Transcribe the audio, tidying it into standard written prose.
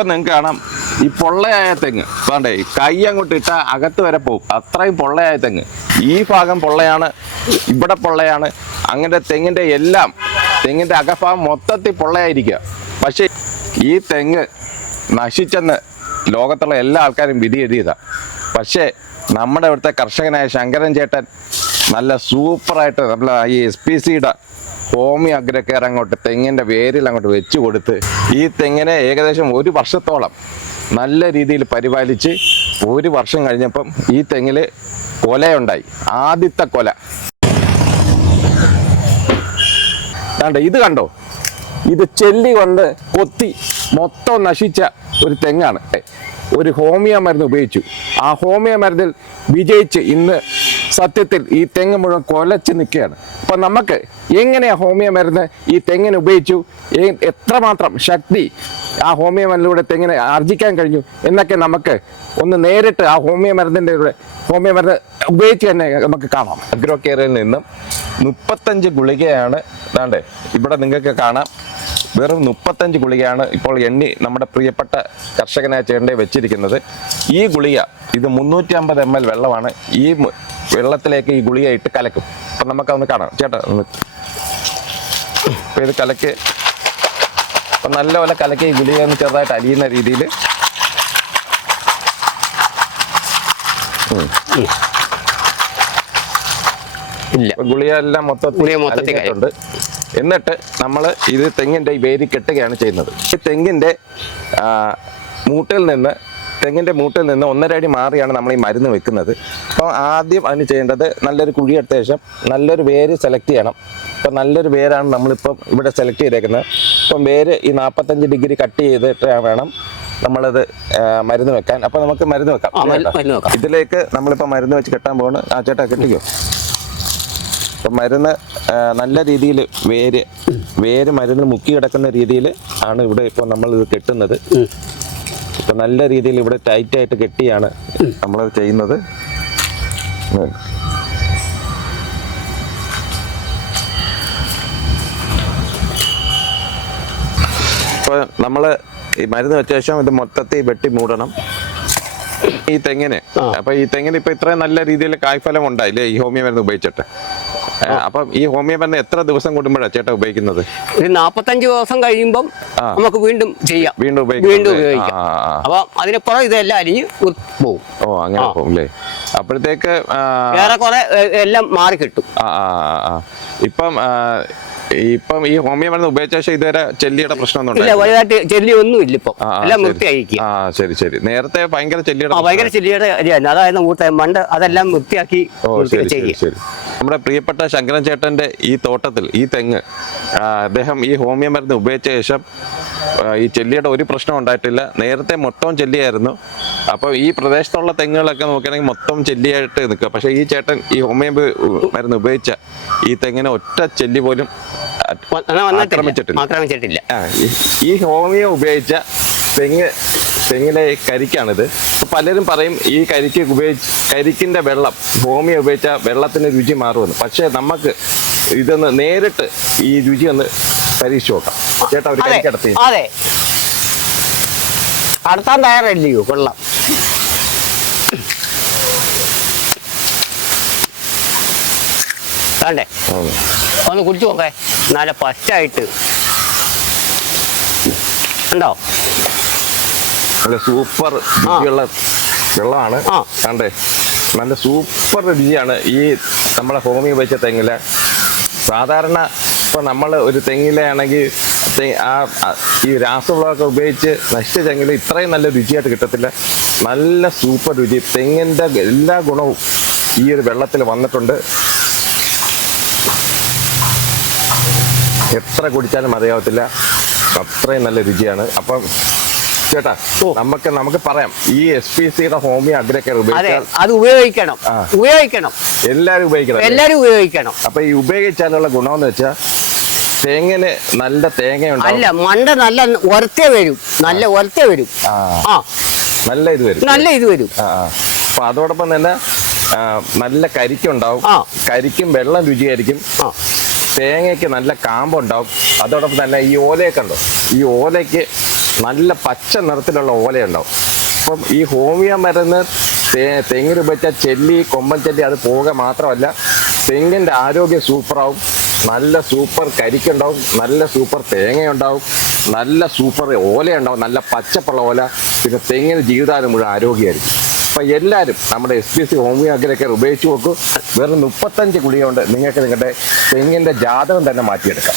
ഇപ്പൊ നിങ്ങൾക്ക് കാണാം ഈ പൊള്ളയായ തെങ്ങ് വേണ്ടേ, കൈ അങ്ങോട്ട് ഇട്ടാൽ അകത്ത് വരെ പോകും, അത്രയും പൊള്ളയായ തെങ്ങ്. ഈ ഭാഗം പൊള്ളയാണ്, ഇവിടെ പൊള്ളയാണ്, അങ്ങനെ തെങ്ങിന്റെ അകഭാഗം മൊത്തത്തിൽ പൊള്ളയായിരിക്കുക. പക്ഷെ ഈ തെങ്ങ് നശിച്ചെന്ന് ലോകത്തുള്ള എല്ലാ ആൾക്കാരും വിധി എഴുതിയതാണ്. പക്ഷേ നമ്മുടെ ഇവിടുത്തെ കർഷകനായ ശങ്കരൻ ചേട്ടൻ നല്ല സൂപ്പറായിട്ട് നമ്മൾ ഈ SPCയുടെ ഹോമിയോ അഗ്രക്കെയർ അങ്ങോട്ട് തെങ്ങിൻ്റെ വേരിൽ അങ്ങോട്ട് വെച്ച് കൊടുത്ത് ഈ തെങ്ങിനെ ഏകദേശം 1 വർഷത്തോളം നല്ല രീതിയിൽ പരിപാലിച്ച് 1 വർഷം കഴിഞ്ഞപ്പം ഈ തെങ്ങിൽ കൊലയുണ്ടായി. ആദ്യത്തെ കൊല ഇത് കണ്ടോ, ഇത് ചെല്ലി കൊണ്ട് കൊത്തി മൊത്തം നശിച്ച ഒരു തെങ്ങാണ്. ഒരു ഹോമിയോ മരുന്ന് ഉപയോഗിച്ചു, ആ ഹോമിയോ മരുന്നിൽ വിജയിച്ച് ഇന്ന് സത്യത്തിൽ ഈ തെങ്ങ് മുഴുവൻ കൊലച്ച് നിൽക്കുകയാണ്. അപ്പം നമുക്ക് എങ്ങനെയാ ഹോമിയോ മരുന്ന് ഈ തെങ്ങിന് ഉപയോഗിച്ചു, എത്രമാത്രം ശക്തി ആ ഹോമിയോ മരുന്നിലൂടെ തെങ്ങിനെ ആർജിക്കാൻ കഴിഞ്ഞു എന്നൊക്കെ നമുക്ക് ഒന്ന് നേരിട്ട് ആ ഹോമിയോ മരുന്ന് ഉപയോഗിച്ച് തന്നെ നമുക്ക് കാണാം. അഗ്രോ കെയറിൽ നിന്നും 35 ഗുളികയാണ് ദാണ്ടേ ഇവിടെ നിങ്ങൾക്ക് കാണാം. വെറും 35 ഗുളികയാണ് ഇപ്പോൾ എണ്ണി നമ്മുടെ പ്രിയപ്പെട്ട കർഷകനായ ചേട്ടൻ്റെ വെച്ചിരിക്കുന്നത്. ഈ ഗുളിക ഇത് 350 ml വെള്ളമാണ്. ഈ വെള്ളത്തിലേക്ക് ഈ ഗുളിക ഇട്ട് കലക്കും. അപ്പം നമുക്കതൊന്ന് കാണാം ചേട്ടാ. അപ്പം ഇത് കലക്ക്, അപ്പം നല്ലപോലെ കലക്കി ഈ ഗുളിക ഒന്ന് ചെറുതായിട്ട് അലിയുന്ന രീതിയിൽ ഗുളിക എല്ലാം മൊത്തത്തിലുണ്ട്. എന്നിട്ട് നമ്മൾ ഇത് തെങ്ങിൻ്റെ ഈ വേരി കെട്ടുകയാണ് ചെയ്യുന്നത്. ഈ തെങ്ങിൻ്റെ മൂട്ടിൽ നിന്ന് 1.5 അടി മാറിയാണ് നമ്മൾ ഈ മരുന്ന് വെക്കുന്നത്. അപ്പോൾ ആദ്യം അതിന് ചെയ്യേണ്ടത് നല്ലൊരു കുഴിയെടുത്ത ശേഷം നല്ലൊരു വേര് സെലക്ട് ചെയ്യണം. അപ്പോൾ നല്ലൊരു വേരാണ് നമ്മളിപ്പം ഇവിടെ സെലക്ട് ചെയ്തേക്കുന്നത്. ഇപ്പം വേര് ഈ 45 ഡിഗ്രി കട്ട് ചെയ്തിട്ട് വേണം നമ്മളത് മരുന്ന് വെക്കാൻ. അപ്പോൾ നമുക്ക് മരുന്ന് വെക്കാം. ഇതിലേക്ക് നമ്മളിപ്പോൾ മരുന്ന് വെച്ച് കെട്ടാൻ പോകണം. ആ ചേട്ടാ കെട്ടിക്കോ. അപ്പം മരുന്ന് നല്ല രീതിയിൽ വേര് മരുന്ന് മുക്കി കിടക്കുന്ന രീതിയിൽ ആണ് ഇവിടെ ഇപ്പോൾ നമ്മൾ ഇത് കെട്ടുന്നത്. ഇപ്പം നല്ല രീതിയിൽ ഇവിടെ ടൈറ്റായിട്ട് കെട്ടിയാണ് നമ്മളത് ചെയ്യുന്നത്. ഇപ്പോൾ നമ്മൾ ഈ മരുന്ന് വെച്ച ശേഷം ഇത് മൊത്തത്തിൽ വെട്ടി മൂടണം ഈ തെങ്ങിന്. അപ്പം ഈ തെങ്ങിന് ഇപ്പം ഇത്രയും നല്ല രീതിയിൽ കായ്ഫലം ഉണ്ടായില്ലേ ഈ ഹോമിയോ മരുന്ന് ഉപയോഗിച്ചിട്ട്. അപ്പം ഈ ഹോമിയോ മരുന്ന് എത്ര ദിവസം കൂടുമ്പോഴാണ് ചേട്ടാ ഉപയോഗിക്കുന്നത്? 45 ദിവസം കഴിയുമ്പം നമുക്ക് വീണ്ടും ചെയ്യാം, വീണ്ടും ഉപയോഗിക്കാം. അപ്പൊ അതിനപ്പുറം ഇതെല്ലാം അരിഞ്ഞ് പോകും. ഓ അങ്ങനെ പോകും അല്ലേ? അപ്പോഴത്തേക്ക് ഏറെക്കുറെ എല്ലാം മാറി കിട്ടും. ഇപ്പം ഈ ഹോമിയോ മരുന്ന് ഉപയോഗിച്ച ശേഷം ഇതുവരെ ചെല്ലിയുടെ പ്രശ്നമൊന്നും വലുതായിട്ട് ചെല്ലി ഒന്നും ഇല്ല. ഇപ്പൊ എല്ലാം വൃത്തിയാക്കി. ശരി. നേരത്തെ ഭയങ്കര ചെല്ലിയുടെ അരിയാണ്, അതായത് മണ്ട് അതെല്ലാം വൃത്തിയാക്കി. ശരി. നമ്മുടെ പ്രിയപ്പെട്ട ശങ്കരൻ ചേട്ടന്റെ ഈ തോട്ടത്തിൽ ഈ തെങ്ങ് അദ്ദേഹം ഈ ഹോമിയോ മരുന്ന് ഉപയോഗിച്ച ശേഷം ഈ ചെല്ലിയുടെ ഒരു പ്രശ്നം ഉണ്ടായിട്ടില്ല. നേരത്തെ മൊത്തം ചെല്ലിയായിരുന്നു. അപ്പോൾ ഈ പ്രദേശത്തുള്ള തെങ്ങുകളൊക്കെ നോക്കുകയാണെങ്കിൽ മൊത്തം ചെല്ലിയായിട്ട് നിൽക്കുക. പക്ഷേ ഈ ചേട്ടൻ ഈ ഹോമിയോ മരുന്ന് ഉപയോഗിച്ച ഈ തെങ്ങിന് ഒറ്റ ചെല്ലി പോലും ആക്രമിച്ചിട്ടില്ല. ഈ ഹോമിയോ ഉപയോഗിച്ച തെങ്ങിലെ കരിക്കാണിത്. പലരും പറയും ഈ കരിക്കിന്റെ വെള്ളം ഹോമിയോ ഉപയോഗിച്ച വെള്ളത്തിന് രുചി മാറുമെന്ന്. പക്ഷേ നമുക്ക് ഇതൊന്ന് നേരിട്ട് ഈ രുചി ഒന്ന് പരീക്ഷിച്ച് നോക്കാം. ചേട്ടാ ഒരു കരിക്കടത്തി. അതെ, അടുത്താൻ തയ്യാറല്ലയോ? കൊള്ളാം. വേണ്ടേ ഒന്ന് കുടിച്ചു നോക്കേ. നല്ല പച്ചായിട്ട് ഉണ്ടോ? നല്ല സൂപ്പർ രുചിയുള്ള വെള്ളമാണ്. കണ്ടേ, നല്ല സൂപ്പർ രുചിയാണ് ഈ നമ്മളെ ഹോമിയോ ഉപയോഗിച്ച തെങ്ങില. സാധാരണ ഇപ്പം നമ്മൾ ഒരു തെങ്ങിലാണെങ്കിൽ ഈ രാസവളമൊക്കെ ഉപയോഗിച്ച് നശിച്ച തെങ്ങിൽ ഇത്രയും നല്ല രുചിയായിട്ട് കിട്ടത്തില്ല. നല്ല സൂപ്പർ രുചി, തെങ്ങിൻ്റെ എല്ലാ ഗുണവും ഈ ഒരു വെള്ളത്തിൽ വന്നിട്ടുണ്ട്. എത്ര കുടിച്ചാലും മതിയാവത്തില്ല, അത്രയും നല്ല രുചിയാണ്. അപ്പം ചേട്ടാ നമുക്ക് പറയാം ഈ SPCയുടെ ഹോമിയോ അഗ്രക്കെയർ ഉപയോഗിക്കണം. എല്ലാരും ഉപയോഗിക്കണം. അപ്പൊ ഈ ഉപയോഗിച്ചാലുള്ള ഗുണമെന്ന് വെച്ചാൽ തേങ്ങിന് നല്ല തേങ്ങയുണ്ട്. അല്ല, മണ്ട നല്ല ഒരത്തെ വരും. നല്ല ഇത് വരും. അപ്പൊ അതോടൊപ്പം തന്നെ നല്ല കരിക്കുണ്ടാവും. കരിക്കും വെള്ളം രുചിയായിരിക്കും. തേങ്ങയ്ക്ക് നല്ല കാമ്പുണ്ടാവും. അതോടൊപ്പം തന്നെ ഈ ഓലയൊക്കെ ഉണ്ടോ, ഈ ഓലയ്ക്ക് നല്ല പച്ച നിറത്തിലുള്ള ഓലയുണ്ടാവും. അപ്പം ഈ ഹോമിയോ മരുന്ന് തെങ്ങിന് ഉപയോഗിച്ച ചെല്ലി, കൊമ്പൻ ചെല്ലി അത് പോവുക മാത്രമല്ല, തെങ്ങിൻ്റെ ആരോഗ്യം സൂപ്പറാവും, നല്ല സൂപ്പർ കരിക്കുണ്ടാവും, നല്ല സൂപ്പർ തേങ്ങയുണ്ടാവും, നല്ല സൂപ്പർ ഓലയുണ്ടാവും, നല്ല പച്ചപ്പുള്ള ഓല. പിന്നെ തെങ്ങിന് ജീവിതകാലം മുഴുവൻ ആരോഗ്യമായിരിക്കും. അപ്പം എല്ലാവരും നമ്മുടെ SPC ഹോമിയോ അഗ്രകെയർ ഉപയോഗിച്ച് നോക്കൂ. വെറും 35 ഗുളിക കൊണ്ട് നിങ്ങൾക്ക് നിങ്ങളുടെ തെങ്ങിൻ്റെ ജാതകം തന്നെ മാറ്റിയെടുക്കാം.